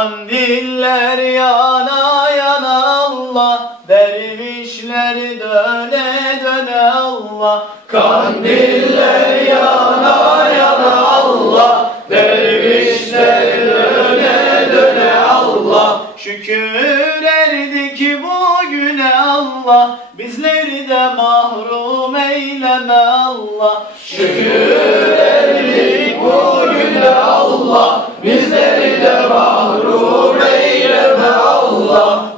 Kandiller yana yana Allah Dervişler döne döne Allah. Kandiller yana yana Allah Dervişler döne döne Allah. Şükür erdik bugüne Allah Bizleri de mahrum eyleme Allah. Şükür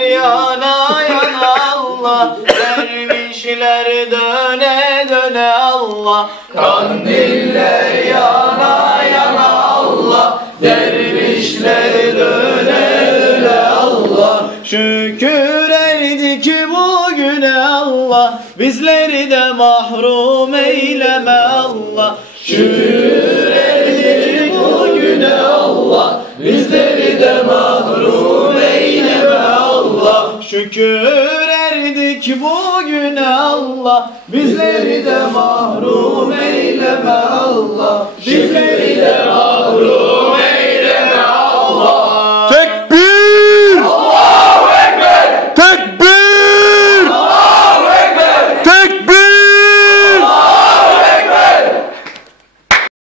yana yana Allah. Dervişler döne döne Allah. Kandiller yana yana Allah. Dervişler döne döne Allah. Şükür erdik bugüne Allah. Bizleri de mahrum eyleme Allah. Şükür erdik bugüne Allah. Bizleri de mahrum Şükür erdik bugüne Allah. Bizleri de mahrum eyleme Allah. Bizleri